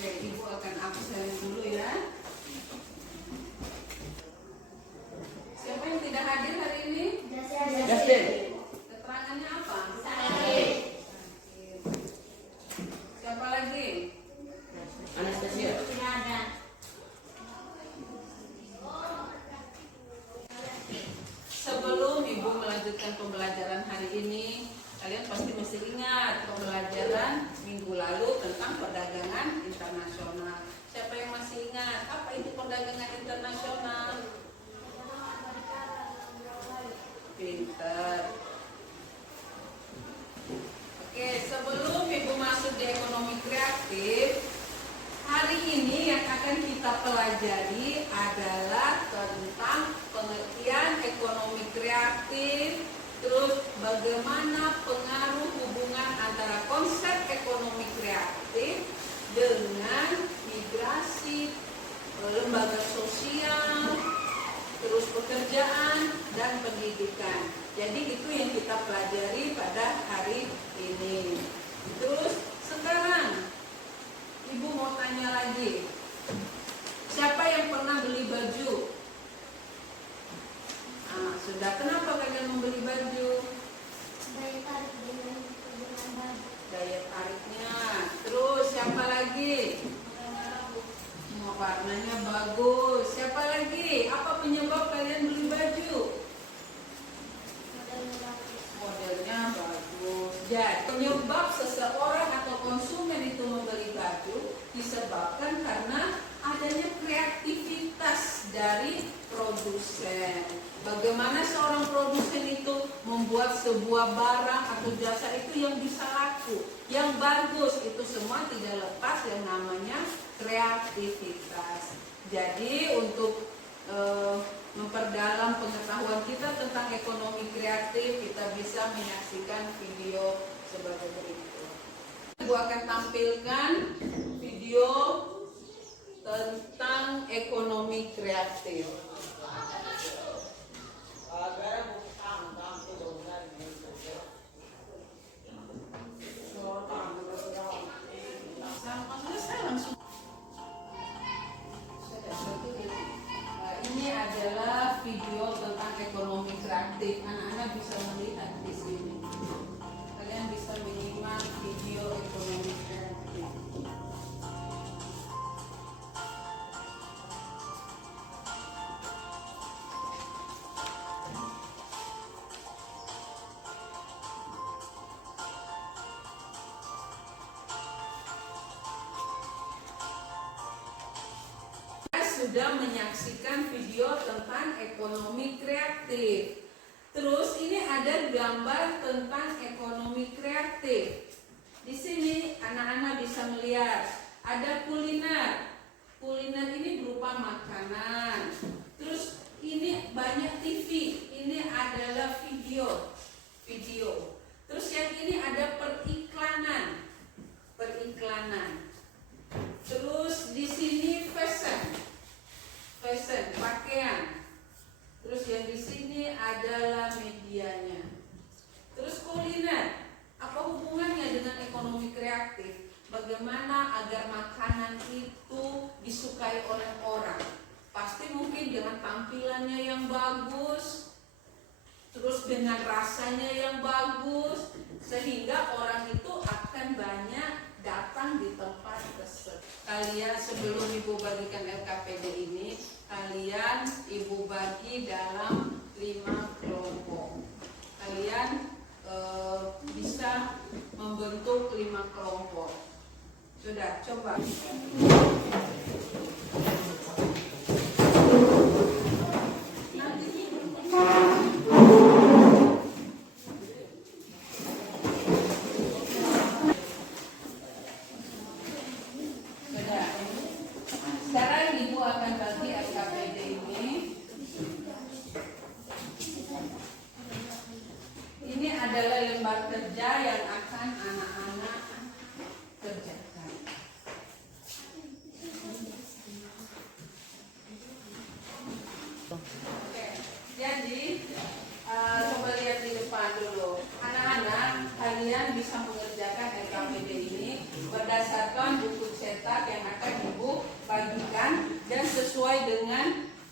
Oke, Ibu akan absen dulu ya. Siapa yang tidak hadir hari ini? Justin. Keterangannya apa? Sakit. Siapa lagi? Anastasia. Tidak ada. Sebelum Ibu melanjutkan pembelajaran hari ini, kalian pasti mesti ingat pembelajaran minggu lalu tentang perdagangan internasional. Siapa yang masih ingat apa itu perdagangan internasional? Pinter. Oke, sebelum Ibu masuk di ekonomi kreatif, hari ini yang akan kita pelajari adalah tentang pengertian ekonomi kreatif, terus bagaimana pengaruh hubungan antara konsep ekonomi kreatif dengan migrasi, lembaga sosial, terus pekerjaan dan pendidikan. Jadi itu yang kita pelajari pada hari ini. Terus sekarang Ibu mau tanya lagi, siapa yang pernah beli baju? Nah, sudah. Kenapa kalian membeli baju? Daya tarik dengan baju. Daya tariknya. Terus siapa lagi? Warnanya bagus. Siapa lagi? Apa penyebab kalian beli baju? Modelnya bagus. Jadi penyebab seseorang atau konsumen itu membeli baju disebabkan karena adanya kreativitas dari produsen. Bagaimana seorang produsen itu membuat sebuah barang atau jasa itu yang bisa laku, yang bagus, itu semua tidak lepas yang namanya kreativitas. Jadi untuk memperdalam pengetahuan kita tentang ekonomi kreatif, kita bisa menyaksikan video sebagai berikut. Ibu akan tampilkan video tentang ekonomi kreatif. Ini adalah video tentang ekonomi kreatif. Anak-anak bisa melihat di sini. Kalian bisa menyimak video ekonomi kreatif. Sudah menyaksikan video tentang ekonomi kreatif. Terus ini ada gambar tentang ekonomi kreatif. Di sini anak-anak bisa melihat ada kuliner. Kuliner ini berupa makanan. Terus ini banyak TV. Ini adalah video. Terus yang ini ada periklanan. Terus di sini fashion, pakaian. Terus yang di sini adalah medianya. Terus kuliner, apa hubungannya dengan ekonomi kreatif? Bagaimana agar makanan itu disukai oleh orang? Pasti mungkin dengan tampilannya yang bagus, terus dengan rasanya yang bagus, sehingga orang itu akan banyak datang di tempat tersebut. Kalian sebelum Ibu bagikan LKPD ini, kalian Ibu bagi dalam 5 kelompok. Kalian bisa membentuk 5 kelompok. Sudah, coba. Sekarang Ibu akan bagi LKPD ini. Ini adalah lembar kerja yang akan anak-anak kerjakan. Oke, jadi coba lihat di depan dulu. Anak-anak, kalian bisa mengerjakan LKPD ini berdasarkan buku cetak yang akan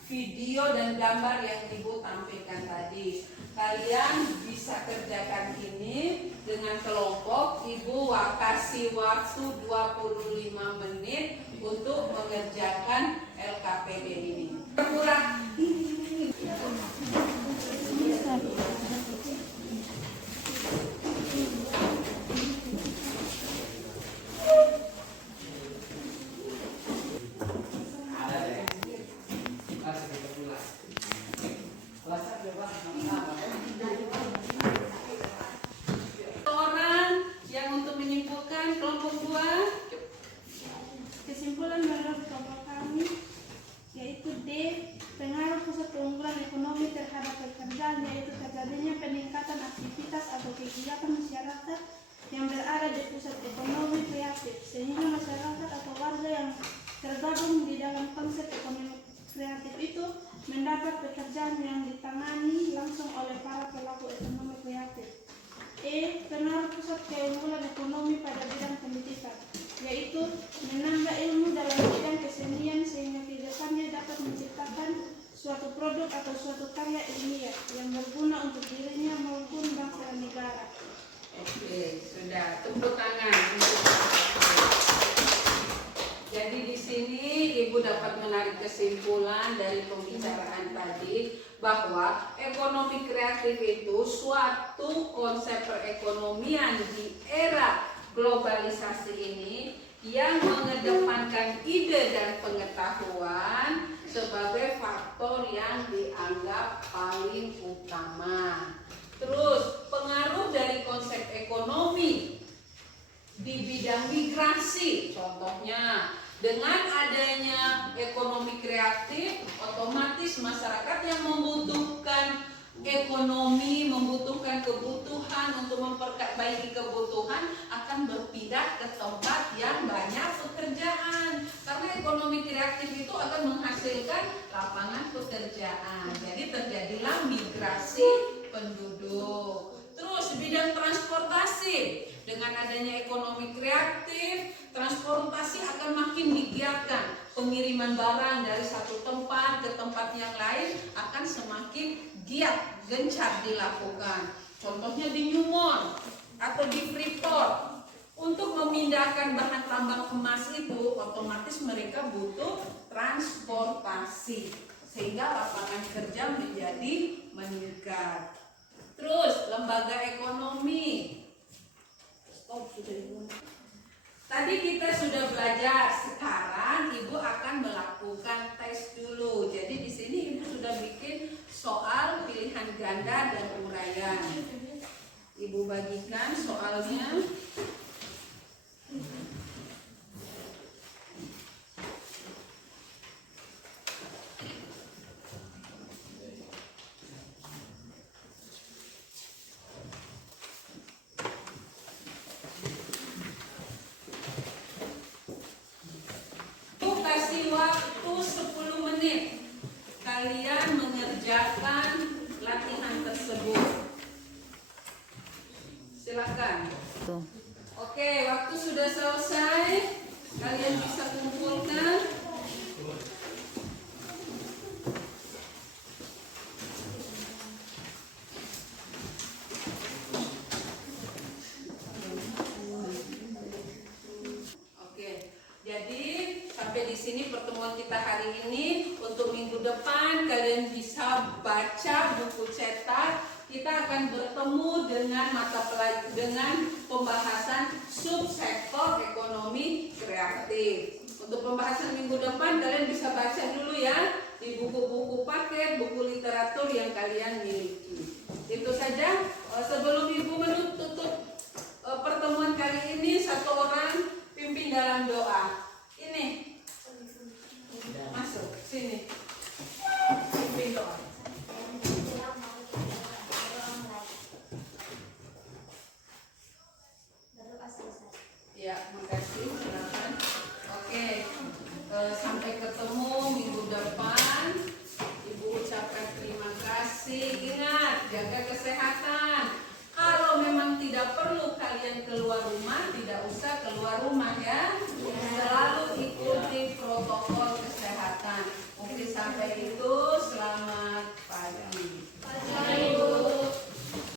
video dan gambar yang Ibu tampilkan tadi. Kalian bisa kerjakan ini dengan kelompok. Ibu kasih waktu 25 menit untuk mengerjakan LKPD ini. Kurang orang yang untuk menyimpulkan kelompok 2. Kesimpulan menurut kelompok kami yaitu D. Pengaruh pusat keunggulan ekonomi terhadap pekerjaan yaitu terjadinya peningkatan aktivitas atau kegiatan masyarakat yang berada di pusat ekonomi kreatif, sehingga masyarakat atau warga yang tergabung di dalam konsep ekonomi kreatif itu mendapat pekerjaan yang ditangani langsung oleh para pelaku ekonomi kreatif. E. Pengaruh pusat keunggulan ekonomi pada bidang pendidikan, yaitu menambah ilmu dalam bidang kesenian sehingga kedepannya dapat menciptakan suatu produk atau suatu karya ilmiah yang berguna untuk dirinya maupun bangsa dan negara. Oke, sudah. Tepuk tangan. Jadi di sini Ibu dapat menarik kesimpulan dari pembicaraan tadi bahwa ekonomi kreatif itu suatu konsep perekonomian di era globalisasi ini yang mengedepankan ide dan pengetahuan sebagai faktor yang dianggap paling utama. Terus pengaruh dari konsep ekonomi di bidang migrasi, contohnya dengan adanya ekonomi kreatif, otomatis masyarakat yang membutuhkan ekonomi, membutuhkan kebutuhan untuk memperbaiki kebutuhan akan berpindah ke tempat yang banyak pekerjaan. Karena ekonomi kreatif itu akan menghasilkan lapangan pekerjaan. Jadi terjadilah migrasi penduduk. Terus bidang transportasi, dengan adanya ekonomi kreatif, transportasi akan makin digiatkan. Pengiriman barang dari satu tempat ke tempat yang lain akan semakin giat, gencar dilakukan. Contohnya di Newmont atau di Freeport. Untuk memindahkan bahan tambang emas itu, otomatis mereka butuh transportasi. Sehingga lapangan kerja menjadi meningkat. Terus lembaga ekonomi. Tadi kita sudah belajar, sekarang Ibu akan melakukan tes dulu. Jadi di sini Ibu sudah bikin soal pilihan ganda dan uraian. Ibu bagikan soalnya. Kasih waktu 10 menit kalian mengerjakan latihan tersebut. Silakan. Oke, waktu sudah selesai. Kalian bisa kumpulkan. Sampai di sini pertemuan kita hari ini. Untuk minggu depan kalian bisa baca buku cetak. Kita akan bertemu dengan dengan pembahasan subsektor ekonomi kreatif. Untuk pembahasan minggu depan kalian bisa baca dulu ya di buku-buku paket, buku literatur yang kalian miliki. Itu saja. Sebelum Ibu menutup pertemuan kali ini, satu orang pimpin dalam doa. Ini masuk sini, pimpin doa. Ya, makasih. Silakan. Oke, sampai ketemu minggu depan. Ibu ucapkan terima kasih. Ingat, jaga kesehatan. Kalau memang tidak perlu kalian keluar rumah, tidak usah keluar rumah ya.